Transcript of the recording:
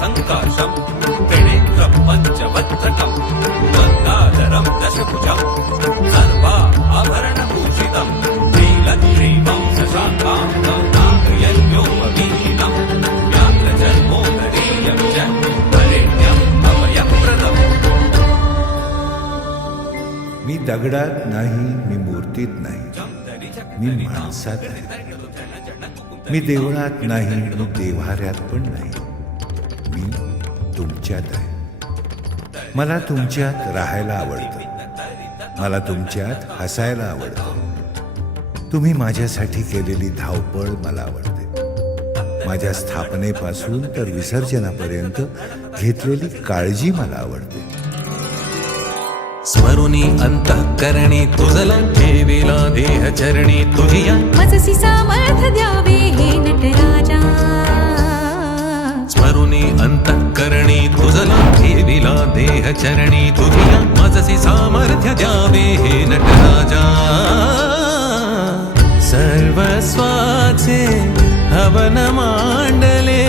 संकाशम त्रिनेत्रं पंचवक्त्रकं गंगाधरं दशभुजं सर्वा आभरणभूषितं नीलग्रीवं शशाङ्कां नागयज्ञोपवीतं व्याघ्रजन्मोदरीयं च वरेण्यं अभयप्रदम्. मी दगडात नाही, मी मूर्तीत नाही, मी माणसात आहे. मी देवळात नाही, मी देव्हाऱ्यात पण नाही, मी तुमच्यात आहे. मला तुमच्यात राहायला आवडतं, मला तुमच्यात हसायला आवडतं. तुम्ही माझ्यासाठी केलेली धावपळ मला आवडते. माझ्या स्थापनेपासून तर विसर्जनापर्यंत घेतलेली काळजी मला आवडते. स्मरुनी अंतःकरणी तुझला ठेविला देह चरणी तुझिया मजसी सामर्थ द्यावे हे नटराजा. स्मरुनी अंतःकरणी तुझला ठेविला देह चरणी तुझिया मजसी सामर्थ्य द्यावे हे नटराजा. सर्वस्वाचे हवन मांडले